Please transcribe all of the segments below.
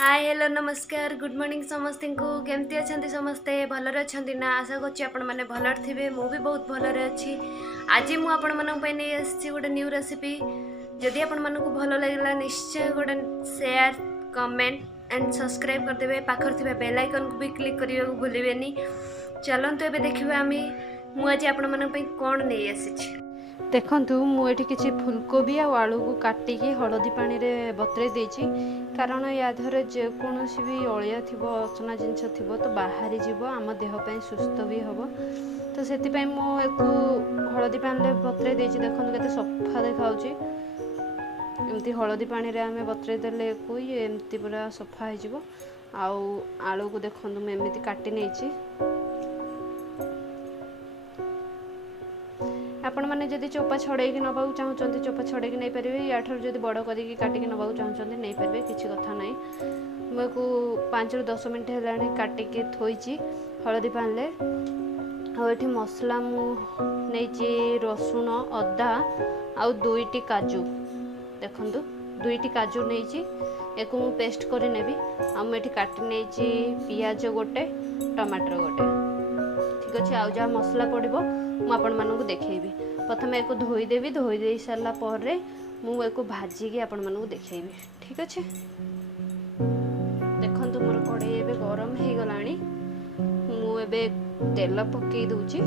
Hi hello नमस्कार good morning समस्त को केमती अच्छा समस्ते भलरे अच्छा ना आशा करुँच आपण मैंने भलर थे मु भी बहुत भलरे अच्छी। आज मुझे आपण नहीं आसी गोटे न्यू रेसिपी। जदि आपण मानक भल लगे निश्चय गोटे शेयर कमेंट एंड सब्सक्राइब करदेवे पाखर थी बेल आइकन को भी क्लिक करने को भूलें। चलतु एवं देखा आम मुझे आपण मानी कौन नहीं आसी। देखंतु मुझे किसी फुलकोबी आ आलू को काटिकी हलदी पानी रे बतरे देछि कारण या धरे जेकोसी भी अलिया थी असना जिनस थी तो बाहरी जीव आम देहपाई सुस्थ भी हम तो से मुझे हलदी पानी रे बतरे देछि। देखंतु केते सफा देखाउछि एमती हलदी पानी रे आमे बतरे देले को ये एमती पूरा सफा हो आलू को देखंतु मैं एमती काटी नेछि। आपण मैंने जदि चोपा छड़े नवा चाहते चोपा छड़े नहीं पारे या जब बड़ करके काटिक नवा चाहते नहीं पारे किसी कथा ना। मुझे 5 ରୁ 10 मिनट है काटिक थोची हलदी पानी आठ मसला मुझे रसुण अदा आउ 2टी काजू देखु 2टी काजू नहीं एक पेस्ट कर नेबी आठ काटी नहीं पियाज गोटे टमाटर गोटे ठीक अच्छे। आउ जहाँ मसला पड़ो मुझे देखी प्रथम एक धोईदेवी धोईदे सारापर मुझे भाजिकी आपण मानक देखी ठीक अच्छे। देखो मोर कड़े ए गरम हो गला मुझे तेल पकई दूची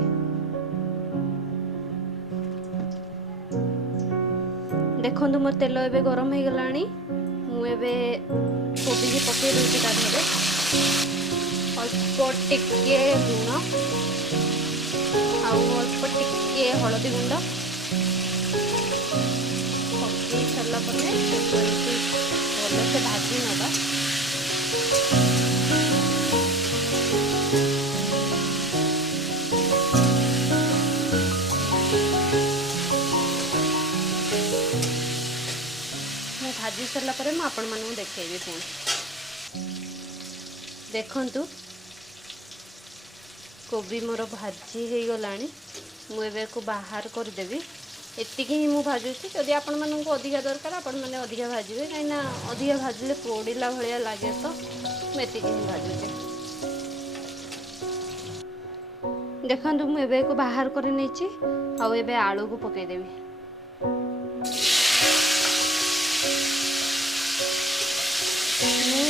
देखो मोर तेल ए गरम हो गला मुझे कोबी की पकई दूची अल्प टिके लुण अल्प टिके हलदी गुंड पकई सारा भल से भाजी नवा। भाजी सारापर मुझे देखेबी पुणी देखंतु कोबी मोर भाजी हो गला मुझे को बाहर करदेवी एतिक ही मुझे भाजुची। जदि आपण मानक अधिका दरकार आपण मैंने अधिका भाजबे कहीं अधिका भाजिले पोड़ा भाया लगे तो मुझे ही भाजुचे। देखंतु मुझे को बाहर कर नहीं आलू को पकईदेवी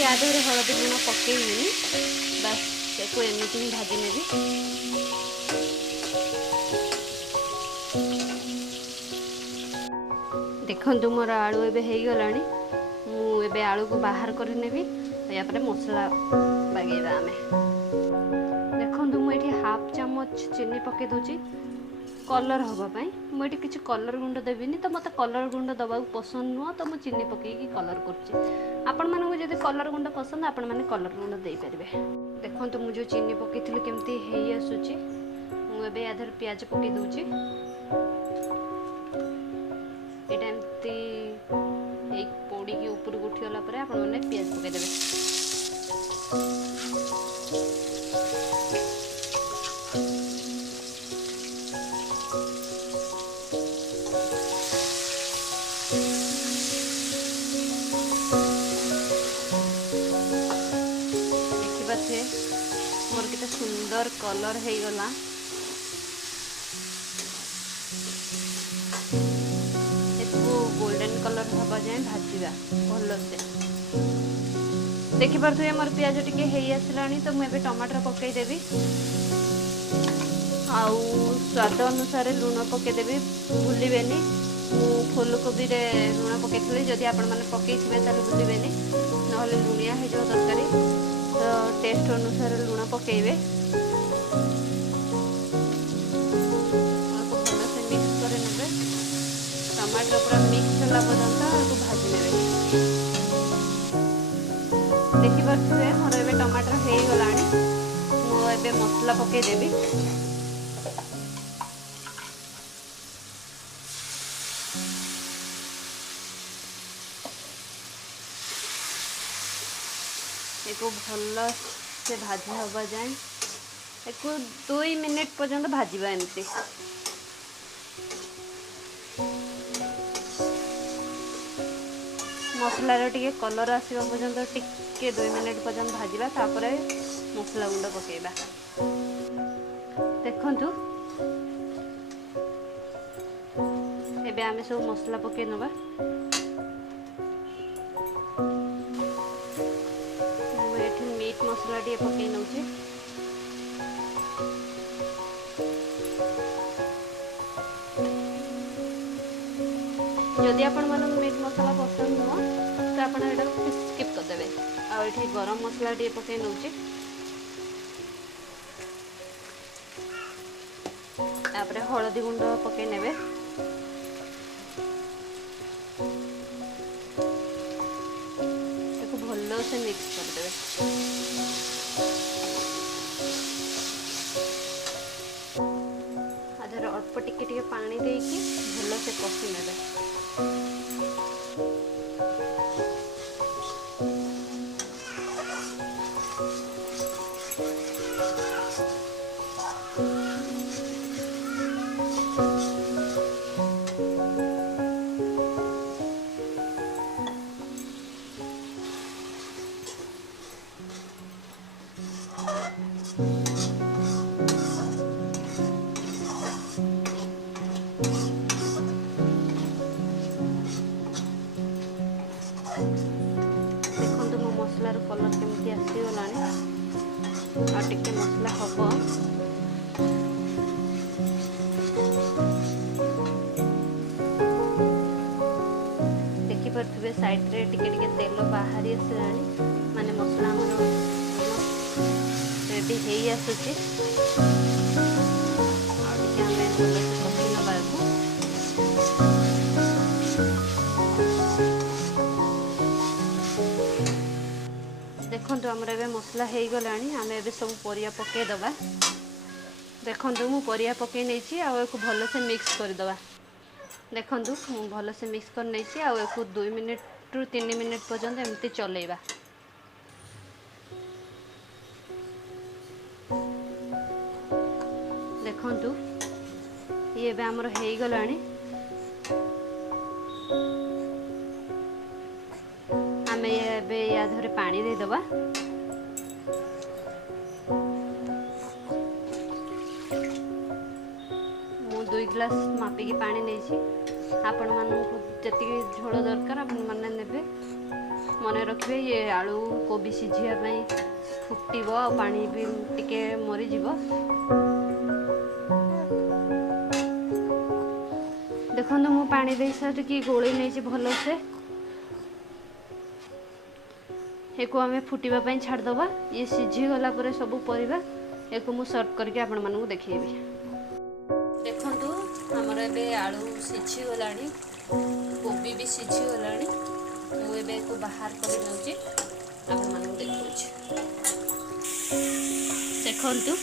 या हलदी लुण पकईनी बस को एमती ही भाजी नेबी। देखंतु मोर आलू एबे हो गला मुझे आलू को बाहर कर नेबी या पर मसला बागेबा आमे। देखंतु मुझे हाफ चामच चीनी पकई दूची कलर हवापाई मुझे किसी कलर गुंड देविनी तो मत कलर गुंड दबा पसंद नुह तो मुझे चीनी पकईकी कलर कर आपण मानक जब कलर गुंड पसंद आपण मैंने कलर गुंड दे पारे। देखो मुझे चीनी पकई केमती है आसूची मुझे याद पियाज पकई दूची यहाँ एमती पोड़ी की ऊपर उठीगला आपण मैंने पियाज पकईदेवे। मोर कितना सुंदर कलर हो गला गोल्डन कलर हवा जाए भाजवा भल से देखिपे मोर पियाज टिके आसला तो मुझे टमाटर पकईदेवी आउ स्वाद अनुसार लुण पकईदेवी भूलें फूलकोबी लुण पकई जदि आपण मैंने पकई भूलें ना लुणिया हो तरकारी तो टेस्ट अनुसार लुण पकईबे भल से मिक्स कर ने टमाटर पूरा मिक्स होला पर्यंत भाजी ने देखिपे मोर ए टमाटर हो गला मुझे मसला पकईदेवी एक भल से भाजी हवा जाए एक 2 मिनट पर्यंत भाजवा एमती मसलार टिके कलर आसवा पर्यंत टिके 2 मिनिट पर्यंत भाजवा तापर मसला गुंड पकेबा। देखंतु एबे आमे सब मसला पके नबा। मु एठी मीट मसला टिके पके नउची। जदि आपण मन मीट मसला पसंद नुह तो आपण एटा स्किप कर देबे। आ एठी गरम मसला टिके पके नउची। तापर हळदी गुंड पके नेबे। ताको भलो से मिक्स कर देबे। आधर अल्प टिके टिके पानी देकी भलो से कषि नेबे। देखो मो मसलार कलर केमती आसीगला आ टिके मसला हम देखिपे साइड रे टिके टिके तेल बाहरी आसला माने मसला रेडी हो आसुची। देखंतु हमर एबे मसला हे गलानी आमे एबे सब परिया पके दबा। देखंतु मु परिया पके नैची आ एको भलो से मिक्स कर दबा। देखंतु मु भलो से मिक्स कर नैची आ एको 2 मिनिट रु 3 मिनिट पर्यंत एमती चलेबा। देखंतु ये एबे हमर हे गलानी। आमे एबे या धरे पानी दे दबा। मु 2 ग्लास मापी की पानी नैची। आपण मानू जति झोल दरकार आपण माने नेबे। मने रखबे ये आलू कोबी सिझिया पई फुटिबो आ पानी भी टिके मरी जीवो। देखो मु पानी दे सारी गोली नहीं भल से एको आमे फुटिबा पई छाड़ दबा। ये सिझी गला परे सब परिबा एको मु सर्व करके आपण मानू देखिबी। देखंतु हमर एबे आलू सिझी गलानी कोबी भी सिझी गलानी। मु एबे को बाहर कर नउची आपण मानू देखौची। देखंतु